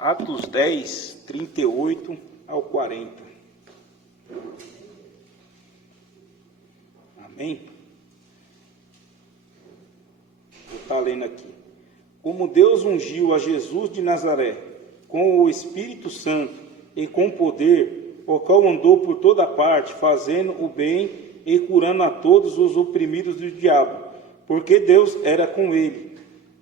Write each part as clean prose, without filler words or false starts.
Atos 10, 38 ao 40. Amém? Vou estar lendo aqui. Como Deus ungiu a Jesus de Nazaré com o Espírito Santo e com poder, o qual andou por toda parte, fazendo o bem e curando a todos os oprimidos do diabo, porque Deus era com ele.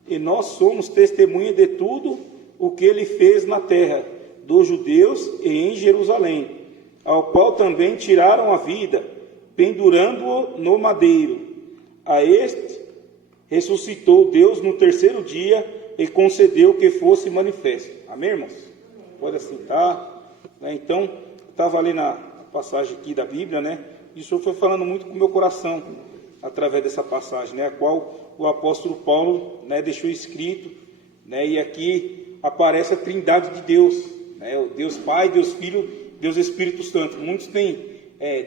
E nós somos testemunha de tudo o que ele fez na terra, dos judeus e em Jerusalém, ao qual também tiraram a vida, pendurando-o no madeiro. A este ressuscitou Deus no terceiro dia e concedeu que fosse manifesto. Amém, irmãos? Pode assentar. Então, estava lendo a passagem aqui da Bíblia, né? E o Senhor foi falando muito com o meu coração, através dessa passagem, né? A qual o apóstolo Paulo, né, deixou escrito, né? E aqui aparece a trindade de Deus, né? O Deus Pai, Deus Filho, Deus Espírito Santo. Muitos têm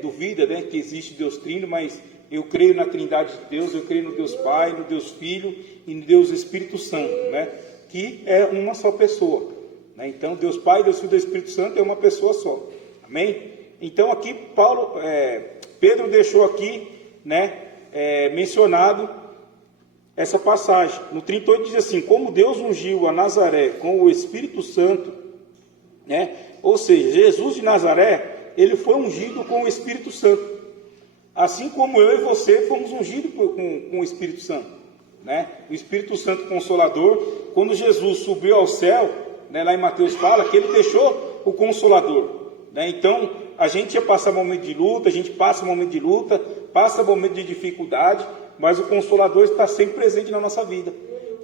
dúvida, né, que existe Deus Trino, mas eu creio na trindade de Deus, eu creio no Deus Pai, no Deus Filho e no Deus Espírito Santo, né? Que é uma só pessoa, né? Então, Deus Pai, Deus Filho e Deus Espírito Santo é uma pessoa só. Amém? Então, aqui Pedro deixou aqui, né, mencionado essa passagem. No 38 diz assim: como Deus ungiu a Nazaré com o Espírito Santo, né? Ou seja, Jesus de Nazaré, ele foi ungido com o Espírito Santo, assim como eu e você fomos ungidos com o Espírito Santo, né? O Espírito Santo Consolador, quando Jesus subiu ao céu, né, lá em Mateus fala que ele deixou o Consolador, né? Então a gente ia passar momento de luta, a gente passa momento de luta, passa momento de dificuldade, mas o Consolador está sempre presente na nossa vida.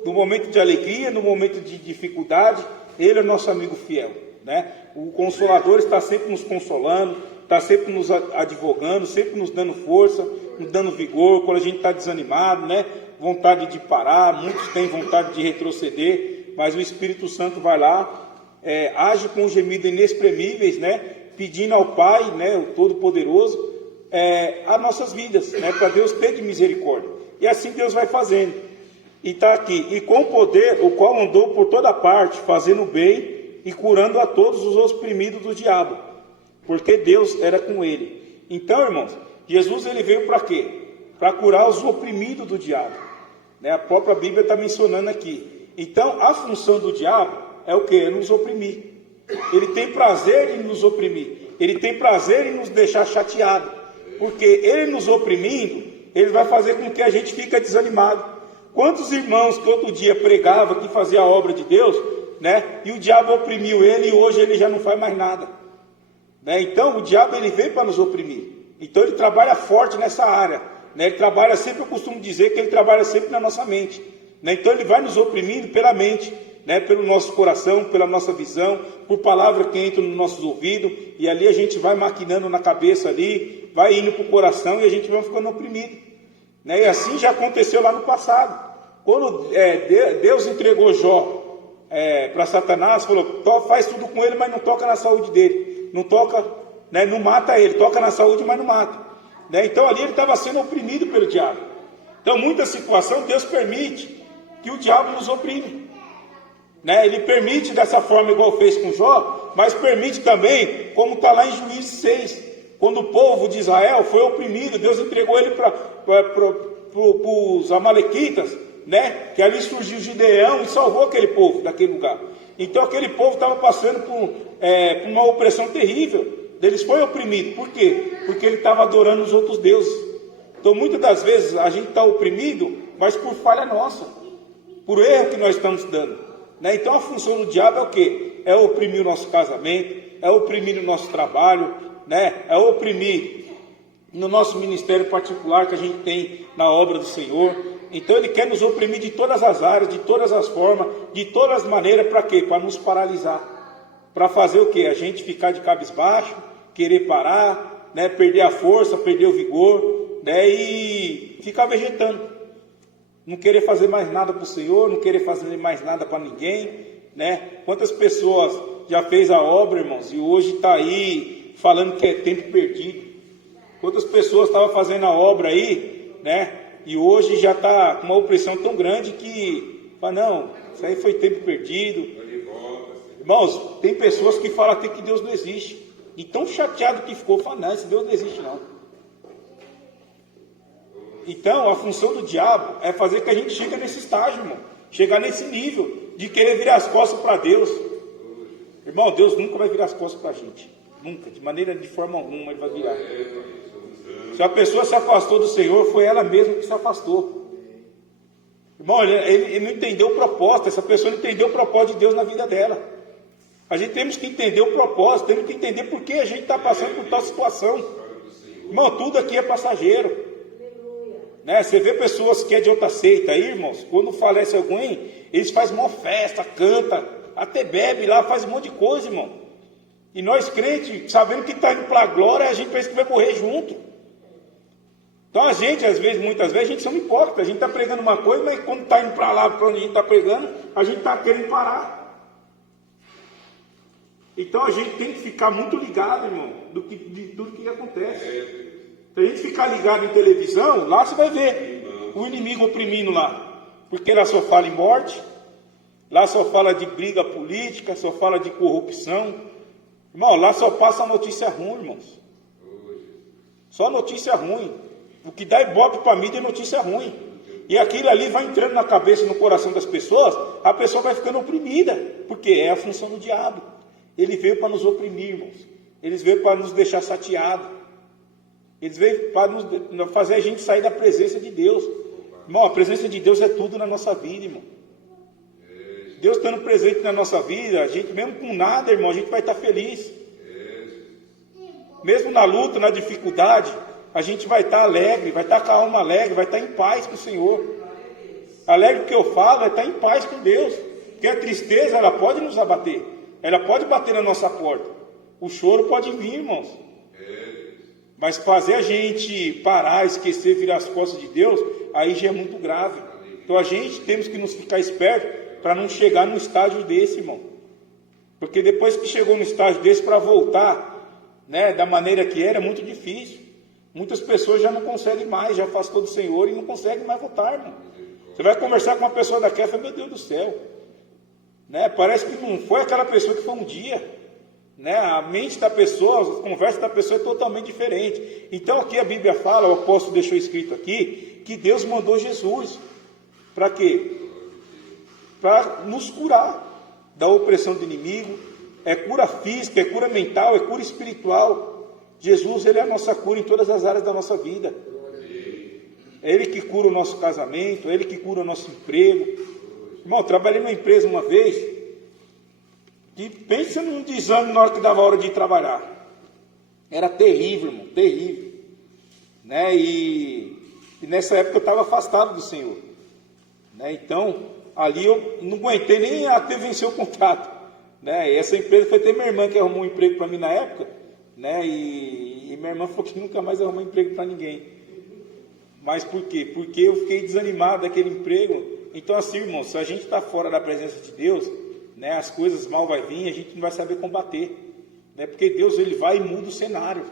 No momento de alegria, no momento de dificuldade, ele é nosso amigo fiel, né? O Consolador está sempre nos consolando, está sempre nos advogando, sempre nos dando força, nos dando vigor, quando a gente está desanimado, né? Vontade de parar, muitos têm vontade de retroceder, mas o Espírito Santo vai lá, age com gemidos inexprimíveis, né? Pedindo ao Pai, né, o Todo-Poderoso, as nossas vidas, né, para Deus ter de misericórdia. E assim Deus vai fazendo. E está aqui: e com poder, o qual andou por toda parte, fazendo bem e curando a todos os oprimidos do diabo, porque Deus era com ele. Então, irmãos, Jesus ele veio para quê? Para curar os oprimidos do diabo, né? A própria Bíblia está mencionando aqui. Então, a função do diabo é o quê? É nos oprimir. Ele tem prazer em nos oprimir. Ele tem prazer em nos deixar chateados. Porque ele nos oprimindo, ele vai fazer com que a gente fique desanimado. Quantos irmãos que outro dia pregavam, que fazia a obra de Deus, né? E o diabo oprimiu ele e hoje ele já não faz mais nada, né? Então o diabo ele veio para nos oprimir. Então ele trabalha forte nessa área, né? Ele trabalha sempre, eu costumo dizer que ele trabalha sempre na nossa mente, né? Então ele vai nos oprimindo pela mente, né? Pelo nosso coração, pela nossa visão, por palavras que entram nos nossos ouvidos, e ali a gente vai maquinando na cabeça ali, vai indo para o coração e a gente vai ficando oprimido, né? E assim já aconteceu lá no passado, quando Deus entregou Jó para Satanás, falou: faz tudo com ele, mas não toca na saúde dele, não toca, né? Não mata ele, toca na saúde, mas não mata, né? Então ali ele estava sendo oprimido pelo diabo. Então muita situação Deus permite que o diabo nos oprime, né? Ele permite dessa forma igual fez com Jó, mas permite também, como está lá em Juízes 6, quando o povo de Israel foi oprimido, Deus entregou ele para os amalequitas, né? Que ali surgiu Gideão e salvou aquele povo daquele lugar. Então aquele povo estava passando por uma opressão terrível. Eles foram oprimidos. Por quê? Porque ele estava adorando os outros deuses. Então muitas das vezes a gente está oprimido, mas por falha nossa, por erro que nós estamos dando, né? Então a função do diabo é o quê? É oprimir o nosso casamento, é oprimir o nosso trabalho, né? É oprimir no nosso ministério particular que a gente tem na obra do Senhor. Então ele quer nos oprimir de todas as áreas, de todas as formas, de todas as maneiras. Para quê? Para nos paralisar, para fazer o quê? A gente ficar de cabisbaixo, querer parar, né? Perder a força, perder o vigor, né? E ficar vegetando, não querer fazer mais nada para o Senhor, não querer fazer mais nada para ninguém, né? Quantas pessoas já fez a obra, irmãos, e hoje está aí falando que é tempo perdido? Quantas pessoas estavam fazendo a obra aí, né? E hoje já está com uma opressão tão grande que fala: não, isso aí foi tempo perdido. Irmãos, tem pessoas que falam até que Deus não existe. E tão chateado que ficou, fala, não, esse Deus não existe não. Então, a função do diabo é fazer que a gente chegue nesse estágio, irmão. Chegar nesse nível de querer virar as costas para Deus. Irmão, Deus nunca vai virar as costas para a gente. Nunca, de forma alguma ele vai virar. Se a pessoa se afastou do Senhor, foi ela mesma que se afastou. Irmão, ele não entendeu o propósito. Essa pessoa não entendeu o propósito de Deus na vida dela. A gente temos que entender o propósito, temos que entender por que a gente está passando por tal situação. Irmão, tudo aqui é passageiro. Né? Você vê pessoas que é de outra seita aí, irmãos, quando falece alguém, eles fazem uma festa, canta, até bebe lá, faz um monte de coisa, irmão. E nós crentes, sabendo que está indo para a glória, a gente pensa que vai morrer junto. Então a gente, muitas vezes, a gente são hipócritas. A gente está pregando uma coisa, mas quando está indo para lá, para onde a gente está pregando, a gente está querendo parar. Então a gente tem que ficar muito ligado, irmão, de tudo que acontece. Se a gente ficar ligado em televisão, lá você vai ver o inimigo oprimindo lá. Porque lá só fala em morte, lá só fala de briga política, só fala de corrupção. Irmão, lá só passa notícia ruim, irmãos. Só notícia ruim. O que dá ibope para a mídia é notícia ruim. E aquilo ali vai entrando na cabeça e no coração das pessoas, a pessoa vai ficando oprimida, porque é a função do diabo. Ele veio para nos oprimir, irmãos. Ele veio para nos deixar chateados. Ele veio para fazer a gente sair da presença de Deus. Irmão, a presença de Deus é tudo na nossa vida, irmão. Deus estando presente na nossa vida, a gente mesmo com nada, irmão, a gente vai estar feliz. Mesmo na luta, na dificuldade, a gente vai estar alegre, vai estar com a alma alegre, vai estar em paz com o Senhor. Alegre que eu falo é estar em paz com Deus. Porque a tristeza, ela pode nos abater. Ela pode bater na nossa porta. O choro pode vir, irmãos. Mas fazer a gente parar, esquecer, virar as costas de Deus, aí já é muito grave. Então a gente temos que nos ficar espertos para não chegar num estágio desse, irmão. Porque depois que chegou no estágio desse, para voltar, né, da maneira que era, é muito difícil. Muitas pessoas já não conseguem mais, já afastou do Senhor e não conseguem mais voltar, irmão. Você vai conversar com uma pessoa daquela e fala, meu Deus do céu. Né? Parece que não foi aquela pessoa que foi um dia. Né? A mente da pessoa, a conversa da pessoa é totalmente diferente. Então aqui a Bíblia fala, o apóstolo deixou escrito aqui, que Deus mandou Jesus. Para quê? Para nos curar da opressão do inimigo. É cura física, é cura mental, é cura espiritual. Jesus, ele é a nossa cura em todas as áreas da nossa vida. É Ele que cura o nosso casamento, é Ele que cura o nosso emprego. Irmão, eu trabalhei numa empresa uma vez, que pensa num desânimo na hora que dava a hora de ir trabalhar. Era terrível, irmão, terrível. Né? E nessa época eu estava afastado do Senhor. Né? Então, ali eu não aguentei nem até vencer o contrato. Né? E essa empresa foi até minha irmã que arrumou um emprego para mim na época. Né? E minha irmã falou que nunca mais arrumou emprego para ninguém. Mas por quê? Porque eu fiquei desanimado daquele emprego. Então assim, irmão, se a gente está fora da presença de Deus, né, as coisas mal vai vir, a gente não vai saber combater. Né? Porque Deus, ele vai e muda o cenário.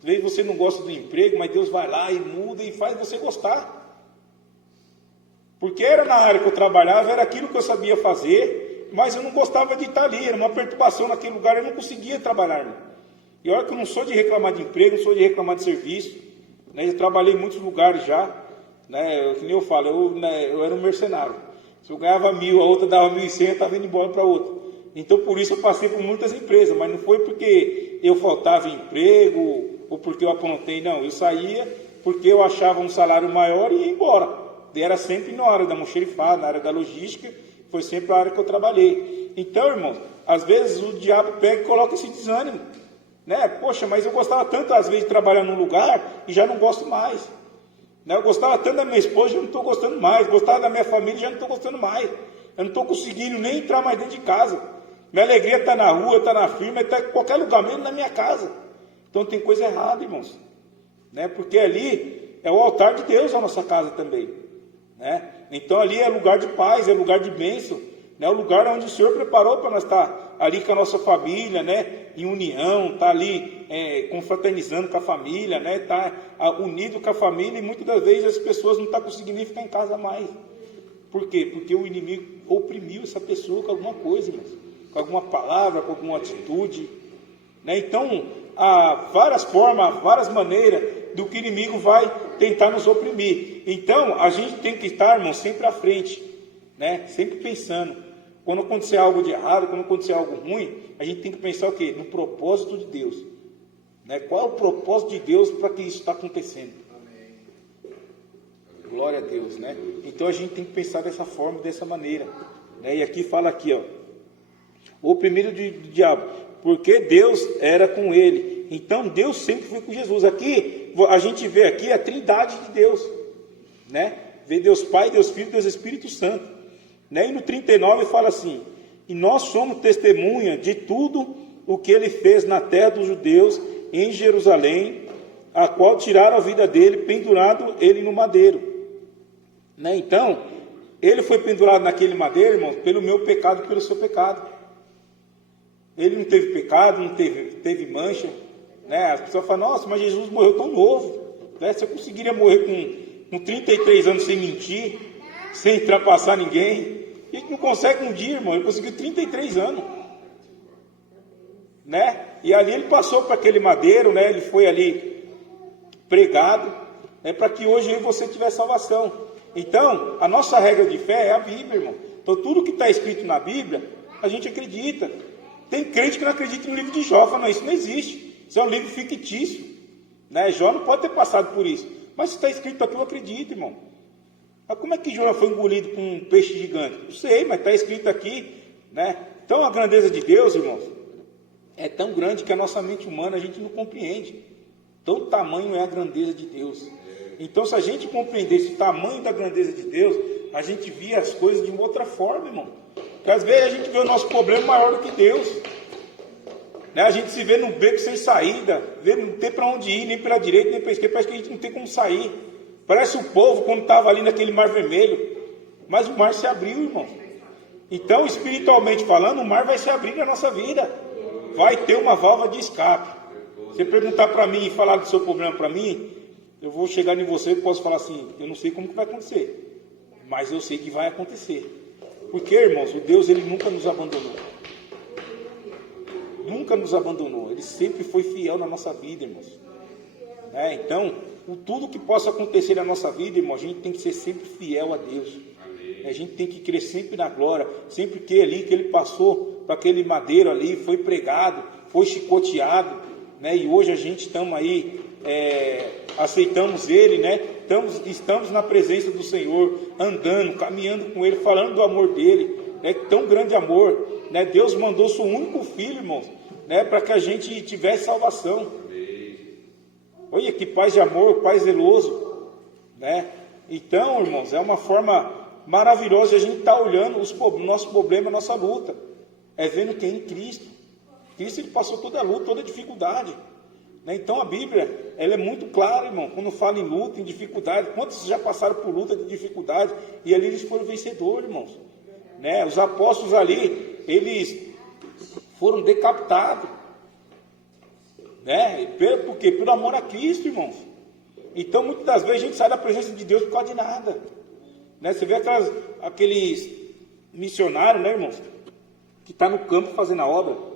Às vezes você não gosta do emprego, mas Deus vai lá e muda e faz você gostar. Porque era na área que eu trabalhava, era aquilo que eu sabia fazer, mas eu não gostava de estar ali, era uma perturbação naquele lugar, eu não conseguia trabalhar. Irmão. E olha que eu não sou de reclamar de emprego, não sou de reclamar de serviço. Né? Eu trabalhei em muitos lugares já. Né? Que nem eu falo, eu era um mercenário. Se eu ganhava 1.000, a outra dava 1.100, eu estava indo embora para outra. Então por isso eu passei por muitas empresas, mas não foi porque eu faltava emprego ou porque eu aprontei, não. Eu saía porque eu achava um salário maior e ia embora. E era sempre na área da almoxerifada, na área da logística, foi sempre a área que eu trabalhei. Então, irmãos, às vezes o diabo pega e coloca esse desânimo. Né? Poxa, mas eu gostava tanto às vezes de trabalhar num lugar e já não gosto mais. Eu gostava tanto da minha esposa, já não estou gostando mais. Gostava da minha família, já não estou gostando mais. Eu não estou conseguindo nem entrar mais dentro de casa. Minha alegria está na rua, está na firma, está em qualquer lugar, mesmo na minha casa. Então tem coisa errada, irmãos. Né? Porque ali é o altar de Deus a nossa casa também. Né? Então ali é lugar de paz, é lugar de bênção. Né? É o lugar onde o Senhor preparou para nós estar ali com a nossa família, né? Em união, estar ali confraternizando com a família, né? Estar unido com a família, e muitas das vezes as pessoas não estão conseguindo nem ficar em casa mais. Por quê? Porque o inimigo oprimiu essa pessoa com alguma coisa, irmãos. com alguma palavra, com alguma atitude, né? Então, há várias formas, várias maneiras do que o inimigo vai tentar nos oprimir. Então, a gente tem que estar, irmão, sempre à frente, né? Sempre pensando. Quando acontecer algo de errado, quando acontecer algo ruim, a gente tem que pensar o quê? No propósito de Deus, né? Qual é o propósito de Deus para que isso está acontecendo? Amém. Glória a Deus, né? Então a gente tem que pensar dessa forma, dessa maneira, né? E aqui fala aqui, ó, o oprimido do diabo, porque Deus era com ele. Então Deus sempre foi com Jesus. Aqui a gente vê aqui a trindade de Deus, né? Vê Deus Pai, Deus Filho, Deus Espírito Santo, né? E no 39 fala assim: e nós somos testemunha de tudo o que ele fez na terra dos judeus, em Jerusalém, a qual tiraram a vida dele, pendurado ele no madeiro, né? Então ele foi pendurado naquele madeiro, irmão, pelo meu pecado e pelo seu pecado. Ele não teve pecado, não teve mancha, né? As pessoas falam: nossa, mas Jesus morreu tão novo, né? Você conseguiria morrer com 33 anos sem mentir, sem ultrapassar ninguém? A gente não consegue um dia, irmão. Ele conseguiu 33 anos, né? E ali ele passou para aquele madeiro, né? Ele foi ali pregado, né? Para que hoje eu e você tivesse salvação. Então, a nossa regra de fé é a Bíblia, irmão. Então, tudo que está escrito na Bíblia, a gente acredita. Tem crente que não acredita no livro de Jó, fala: não, isso não existe, isso é um livro fictício, né? Jó não pode ter passado por isso, mas se está escrito aqui, eu acredito, irmão. Mas como é que Jó foi engolido por um peixe gigante? Não sei, mas está escrito aqui, né? Então a grandeza de Deus, irmãos, é tão grande que a nossa mente humana a gente não compreende. Então o tamanho é a grandeza de Deus. Então, se a gente compreendesse o tamanho da grandeza de Deus, a gente via as coisas de uma outra forma, irmão. Porque às vezes a gente vê o nosso problema maior do que Deus, né? A gente se vê num beco sem saída, vê, não tem para onde ir, nem pela direita, nem para a esquerda, parece que a gente não tem como sair. Parece o povo quando estava ali naquele mar vermelho, mas o mar se abriu, irmão. Então, espiritualmente falando, o mar vai se abrir na nossa vida, vai ter uma válvula de escape. Você perguntar para mim e falar do seu problema para mim, eu vou chegar em você e posso falar assim: eu não sei como que vai acontecer, mas eu sei que vai acontecer. Porque, irmãos, o Deus, ele nunca nos abandonou. Nunca nos abandonou. Ele sempre foi fiel na nossa vida, irmãos, né? Então, tudo que possa acontecer na nossa vida, irmão, a gente tem que ser sempre fiel a Deus. A gente tem que crer sempre na glória. Sempre que ele passou para aquele madeiro ali, foi pregado, foi chicoteado, né? E hoje a gente estamos aí, aceitamos ele, né? Estamos na presença do Senhor, andando, caminhando com ele, falando do amor dele, né? Tão grande amor, né? Deus mandou seu único filho, irmãos, né? Para que a gente tivesse salvação. Olha que paz de amor, paz zeloso, né? Então, irmãos, é uma forma maravilhosa de a gente estar olhando o nosso problema, a nossa luta, é vendo quem é em Cristo. Cristo, ele passou toda a luta, toda a dificuldade, né? Então a Bíblia, ela é muito clara, irmão, quando fala em luta, em dificuldade. Quantos já passaram por luta de dificuldade e ali eles foram vencedores, irmãos, né? Os apóstolos ali, eles foram decapitados, né? Por quê? Por amor a Cristo, irmãos. Então muitas das vezes a gente sai da presença de Deus por causa de nada, né? Você vê aqueles missionários, né, irmãos, que estão no campo fazendo a obra,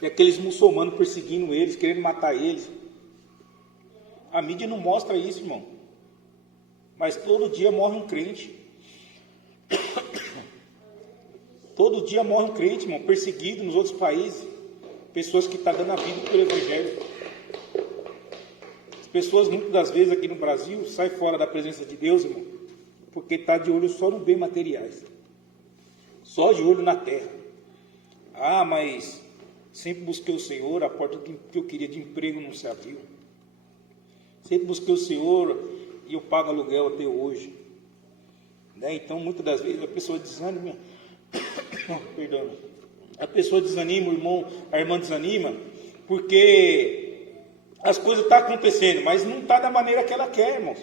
e aqueles muçulmanos perseguindo eles, querendo matar eles. A mídia não mostra isso, irmão, mas todo dia morre um crente. Todo dia morre um crente, irmão, perseguido nos outros países. Pessoas que estão dando a vida pelo Evangelho. As pessoas, muitas das vezes aqui no Brasil, saem fora da presença de Deus, irmão, porque está de olho só no bem materiais, só de olho na terra. Ah, mas sempre busquei o Senhor, a porta que eu queria de emprego não se abriu. Sempre busquei o Senhor e eu pago aluguel até hoje, né? Então, muitas das vezes a pessoa desanima. Perdão. A pessoa desanima, o irmão, a irmã desanima, porque as coisas estão acontecendo, mas não está da maneira que ela quer, irmãos.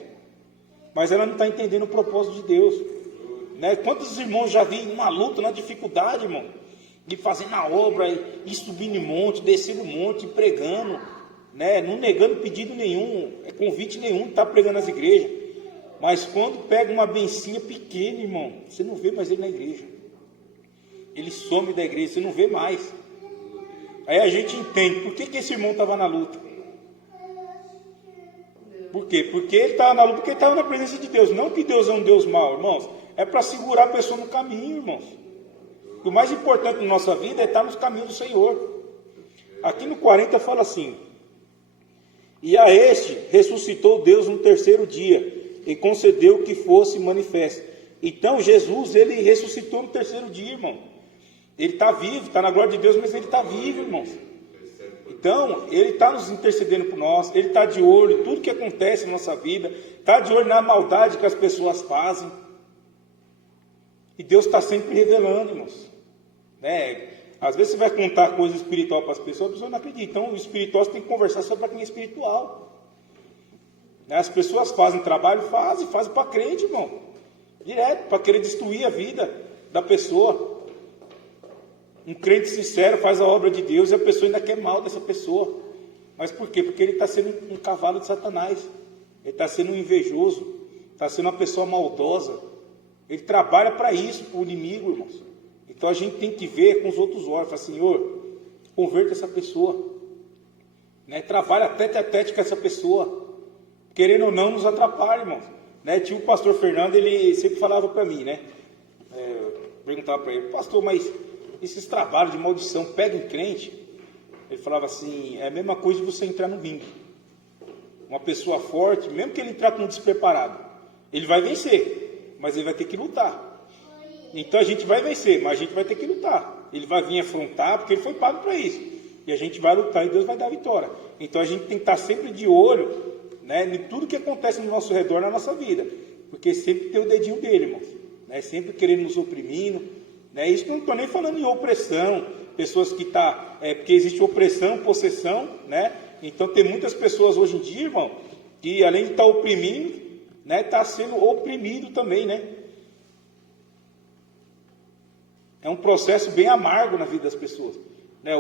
Mas ela não está entendendo o propósito de Deus, né? Quantos irmãos já vi uma luta, na dificuldade, irmão, de fazer na obra, e subindo em monte, descendo monte, pregando, né? Não negando pedido nenhum, convite nenhum, está pregando nas igrejas. Mas quando pega uma bencinha pequena, irmão, você não vê mais ele na igreja. Ele some da igreja, você não vê mais. Aí a gente entende por que esse irmão estava na luta. Por quê? Porque ele estava na luta, porque ele estava na presença de Deus. Não que Deus é um Deus mau, irmãos. É para segurar a pessoa no caminho, irmãos. O mais importante na nossa vida é estar nos caminhos do Senhor. Aqui no 40 fala assim: e a este ressuscitou Deus no terceiro dia e concedeu que fosse manifesto. Então Jesus, ele ressuscitou no terceiro dia, irmão. Ele está vivo, está na glória de Deus, mas ele está vivo, irmãos. Então, ele está nos intercedendo por nós, ele está de olho em tudo que acontece na nossa vida, está de olho na maldade que as pessoas fazem. E Deus está sempre revelando, irmãos. Às vezes você vai contar coisa espiritual para as pessoas, a pessoa não acredita. Então, o espiritual você tem que conversar só para quem é espiritual. As pessoas fazem trabalho, fazem para crente, irmão. Direto, para querer destruir a vida da pessoa. Um crente sincero faz a obra de Deus e a pessoa ainda quer mal dessa pessoa. Mas por quê? Porque ele está sendo um cavalo de Satanás. Ele está sendo um invejoso. Está sendo uma pessoa maldosa. Ele trabalha para isso, para o inimigo, irmãos. Então a gente tem que ver com os outros olhos. Fala, Senhor, converta essa pessoa. Trabalha tete a tete com essa pessoa. Querendo ou não, nos atrapalha, irmãos. Tinha o pastor Fernando, ele sempre falava para mim, perguntava para ele: pastor, mas esses trabalhos de maldição pegam crente? Ele falava assim: é a mesma coisa de você entrar no ringue. Uma pessoa forte, mesmo que ele entrar com um despreparado, ele vai vencer, mas ele vai ter que lutar. Então a gente vai vencer, mas a gente vai ter que lutar. Ele vai vir afrontar, porque ele foi pago para isso. E a gente vai lutar e Deus vai dar a vitória. Então a gente tem que estar sempre de olho, em tudo que acontece no nosso redor, na nossa vida. Porque sempre tem o dedinho dele, irmãos. Sempre querendo nos oprimindo. Isso que eu não estou nem falando em opressão. Pessoas que estão... porque existe opressão, possessão, Então tem muitas pessoas hoje em dia, irmão, que além de estar oprimindo, está sendo oprimido também, É um processo bem amargo na vida das pessoas.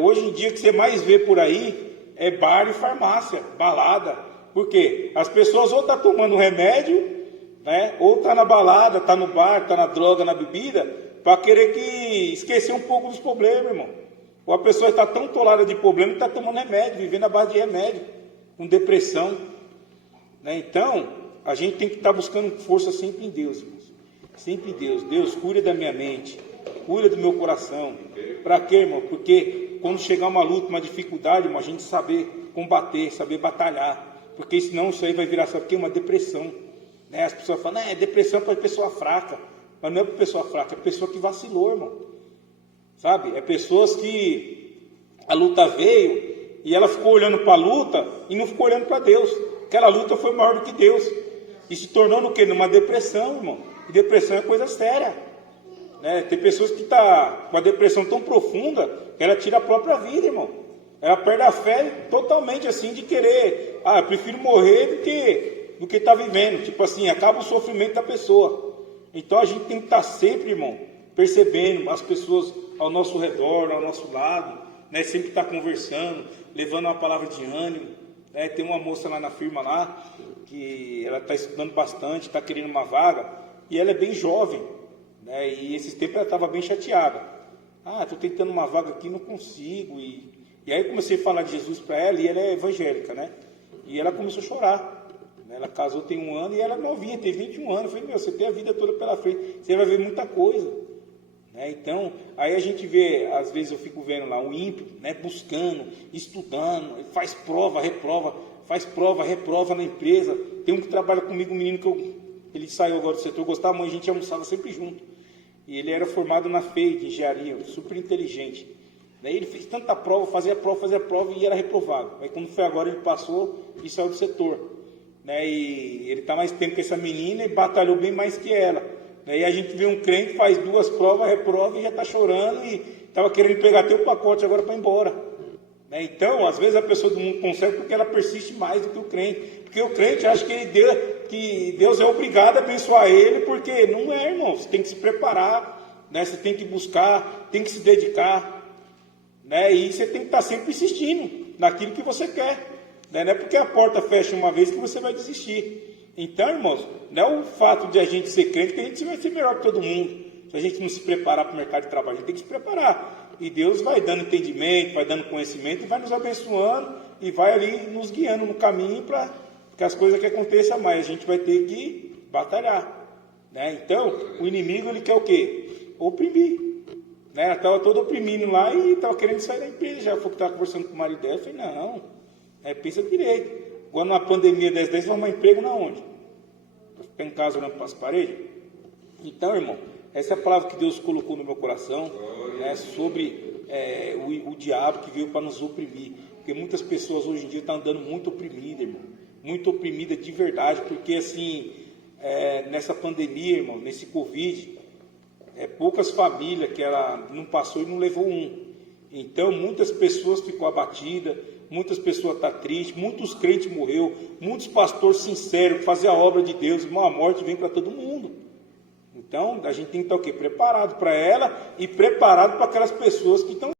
Hoje em dia, o que você mais vê por aí é bar e farmácia, balada. Por quê? As pessoas ou estão tomando remédio, ou está na balada, está no bar, está na droga, na bebida, para querer esquecer um pouco dos problemas, irmão. Ou a pessoa está tão tolada de problema que está tomando remédio, vivendo à base de remédio, com depressão. Então, a gente tem que estar buscando força sempre em Deus, irmãos. Sempre em Deus. Deus, cura da minha mente. Cuida do meu coração. Para quê, irmão? Porque quando chegar uma luta, uma dificuldade, irmão, a gente saber combater, saber batalhar. Porque senão isso aí vai virar, sabe o quê? Uma depressão. As pessoas falam, é depressão para pessoa fraca. Mas não é para pessoa fraca, é pessoa que vacilou, irmão. Sabe? É pessoas que a luta veio e ela ficou olhando para a luta e não ficou olhando para Deus. Aquela luta foi maior do que Deus. E se tornou no quê? Numa depressão, irmão. E depressão é coisa séria. Tem pessoas que estão com a depressão tão profunda que ela tira a própria vida, irmão. Ela perde a fé totalmente, assim, de querer, eu prefiro morrer do que estar vivendo. Tipo assim, acaba o sofrimento da pessoa. Então a gente tem que estar sempre, irmão, percebendo as pessoas ao nosso redor, ao nosso lado, sempre estar conversando, levando uma palavra de ânimo. Tem uma moça lá na firma lá, que ela está estudando bastante, está querendo uma vaga, e ela é bem jovem. E esses tempos ela estava bem chateada. Estou tentando uma vaga aqui, não consigo. E aí eu comecei a falar de Jesus para ela, e ela é evangélica, E ela começou a chorar. Ela casou tem 1 ano e ela é novinha, tem 21 anos. Eu falei, você tem a vida toda pela frente, você vai ver muita coisa. Então, aí a gente vê, às vezes eu fico vendo lá o ímpio, buscando, estudando, faz prova, reprova, reprova na empresa. Tem um que trabalha comigo, um menino ele saiu agora do setor, eu gostava muito, a gente almoçava sempre junto. E ele era formado na FEI de engenharia, super inteligente. Daí ele fez tanta prova, fazia prova e era reprovado. Aí quando foi agora ele passou e saiu do setor. E ele está mais tempo que essa menina e batalhou bem mais que ela. Daí a gente vê um crente, faz 2 provas, reprova e já está chorando e estava querendo pegar teu pacote agora para ir embora. Então, às vezes a pessoa do mundo consegue porque ela persiste mais do que o crente. Porque o crente acha que Deus é obrigado a abençoar ele, porque não é, irmão. Você tem que se preparar, você tem que buscar, tem que se dedicar. E você tem que estar sempre insistindo naquilo que você quer. Não é porque a porta fecha uma vez que você vai desistir. Então, irmãos, não é o fato de a gente ser crente que a gente vai ser melhor que todo mundo. se a gente não se preparar para o mercado de trabalho, a gente tem que se preparar. E Deus vai dando entendimento, vai dando conhecimento e vai nos abençoando e vai ali nos guiando no caminho para que as coisas que aconteçam mais. A gente vai ter que batalhar, né? Então, o inimigo, ele quer o quê? Oprimir. Né? Estava todo oprimindo lá e estava querendo sair da empresa. Já foi que estava conversando com o marido dela. Eu falei, não, pensa direito. Agora, numa pandemia dessa, vai arrumar emprego na onde? Para ficar em casa olhando para as paredes? Então, irmão, essa é a palavra que Deus colocou no meu coração, né, sobre o diabo que veio para nos oprimir. Porque muitas pessoas hoje em dia estão andando muito oprimidas, irmão. Muito oprimida de verdade, porque assim, nessa pandemia, irmão, nesse Covid, poucas famílias que ela não passou e não levou um. Então, muitas pessoas ficou abatidas, muitas pessoas estão tristes, muitos crentes morreu, muitos pastores sinceros que faziam a obra de Deus, irmão, a morte vem para todo mundo. Então, a gente tem que estar o quê? Preparado para ela e preparado para aquelas pessoas que estão